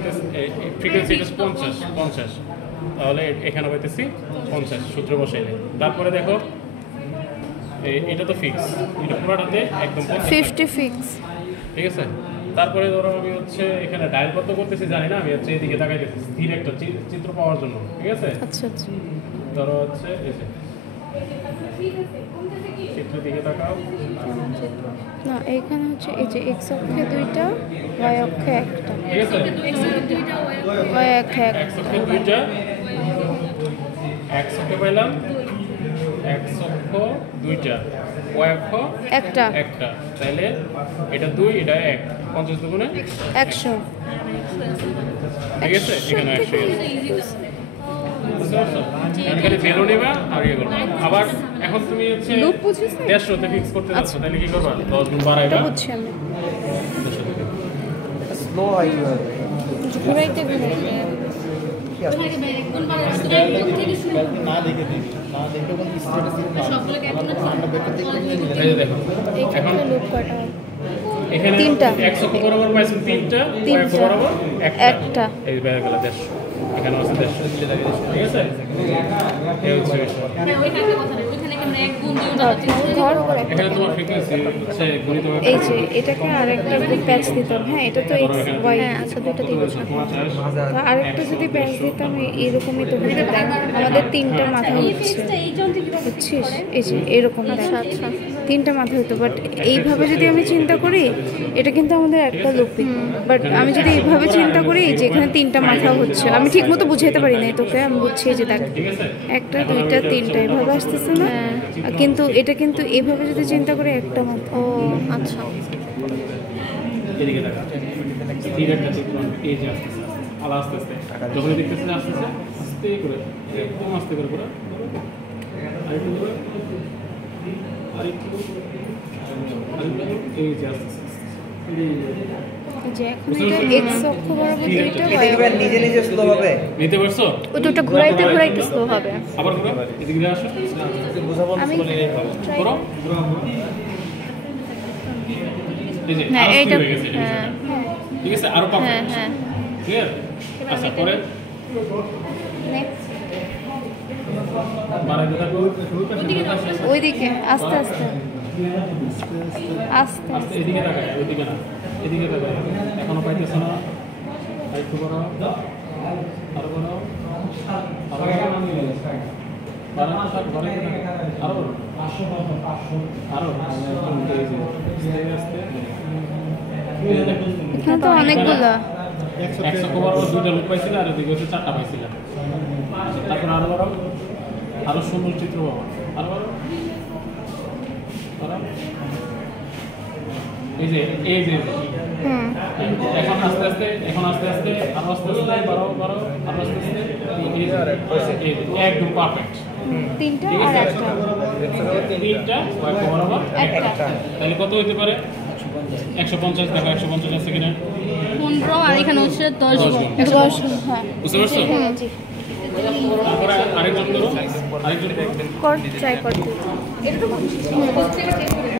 পাইতেছি ফ্রিকোয়েন্সি এটা 50 তাহলে এখানে পাইতেছি 50 সূত্র বসাইলে। তারপরে দেখো এটা তো ফিক্স, এটা পুরোটাতে একদম 50 ফিক্স, ঠিক আছে। তারপরে ধরো আমি হচ্ছে এখানে ডায়াল কত করতেছি জানি না, আমি হচ্ছে এদিকে তাকাইতেছি স্থির একটা চিত্র পাওয়ার জন্য, ঠিক আছে। আচ্ছা আচ্ছা, ধরো হচ্ছে এই যে চিত্র দিকে তাকাও না এখানে হচ্ছে এই যে x অক্ষে দুইটা y অক্ষে একটা, ঠিক আছে। y অক্ষে x অক্ষে দুইটা, x অক্ষে পাইলাম x অক্ষ দুইটা, y অক্ষ একটা, তাহলে এটা 2 এটা 1, 50 দুগুণে 100, ঠিক আছে। এখানে 100 এখানে ভ্যালু নেবা আর ইয়ে করবা। আবার এখন তুমি হচ্ছে লুপ বুঝিস 150 তে ফিক্স করতে যাচ্ছ, তাহলে কি করবা 10 গুণ বাড়াইবা, এটা বুঝছি আমি। 150 থেকে স্লো হয় কিভাবে? ঘুরাইতে ঘুরাইতে না দেখে দিই, না দেখে কোনো স্টেটাস না বেকার দেখে এই যে দেখো এখন এইখানে লুপ কাটা এখানে তিনটা। 100 বরাবর পাইছেন তিনটা, 100 বরাবর একটা, এই বের গেল 150, এখানে আছে 150, ঠিক আছে। এই হচ্ছে ধর করে এখানে তোমার ফ্রিকোয়েন্সি হচ্ছে গণিত এই যে এটাকে আরেকটা প্যাচ দিতাম, হ্যাঁ এটা তো x y, আচ্ছা দুটো দিন তো আরেকটা যদি প্যাচ দিতাম এরকমই তো হতো। দেখ আমাদের তিনটা মাথা হচ্ছে, বুঝছিস, এই যে এরকম আচ্ছা তিনটা মাথা হতো, বাট এইভাবে যদি আমি চিন্তা করি এটা কিন্তু আমাদের একটা লুপি, বাট আমি যদি এইভাবে চিন্তা করি যে এখানে তিনটা মাথা হচ্ছে, আমি ঠিক মতো বুঝাইতে পারি না তোকে, আমি বুঝছি যে দেখ একটা দুইটা তিনটা এভাবে আসতেছে না, কিন্তু এটা কিন্তু এইভাবে যদি চিন্তা করি একটা মাথা। ও আচ্ছা, এদিকে দেখা স্থির একটা চিত্র এই যে আসতেছে আলো আস্তে আস্তে, যখন দেখতেছেন আসতেছে আস্তে করে একদম আস্তে করে পুরো আরেকটু করে আরেকটু এই যে আসতেছে যে এখন এটা x অক্ষ বরাবর দুইটা y দেখবেন অক্ষ, নিজে নিজে স্লো হবে। নিতে পারছো? ও দুটো ঘুরাইতে ঘুরাইতে স্লো হবে। আবার করো, এদিকে আসো, বুঝাবো আমি করো, এই যে হ্যাঁ আরো এইটা, স্থির হয়ে গেছে, হ্যাঁ ঠিক আছে, আরো হ্যাঁ পারফেক্ট, হ্যাঁ ক্লিয়ার। আচ্ছা পরে নেক্সট বাড়াইতে থাকো, ওইদিকে আস্তে আস্তে আস্তে আস্তে এদিকে তাকায়, ওইদিকে না, এদিকে তাকায়, এখনো পাইতেছ না, আরেকটু করো, আরো করো, আরো করো, বাড়াতে থাক, বাড়াতে থাক, আরো করো, আরো এই যে আস্তে এই যে দেখো এখানে তো অনেকগুলা 100 বরাবর দুইটা লুপ পাইছিল আর এদিকে হচ্ছে 4টা পাইছিল। তারপর আরো বড় আরো সুন্দর চিত্র পাবো, আরো বড় এই যে হুম এখন আস্তে আস্তে আরো আস্তে আস্তে বারো আরো আস্তে আস্তে এই যে একদম পারফেক্ট তিনটা আর একটা তিনটা বরাবর একটা, তাহলে কত হতে পারে? 150 টাকা, 150 আছে কিনা? 15 আর এখানে হচ্ছে 10 10, হ্যাঁ বুঝতে পারছো? হ্যাঁ জি তারপরে আরেকজন ধরো, আরেকজন কর ট্রাই কর।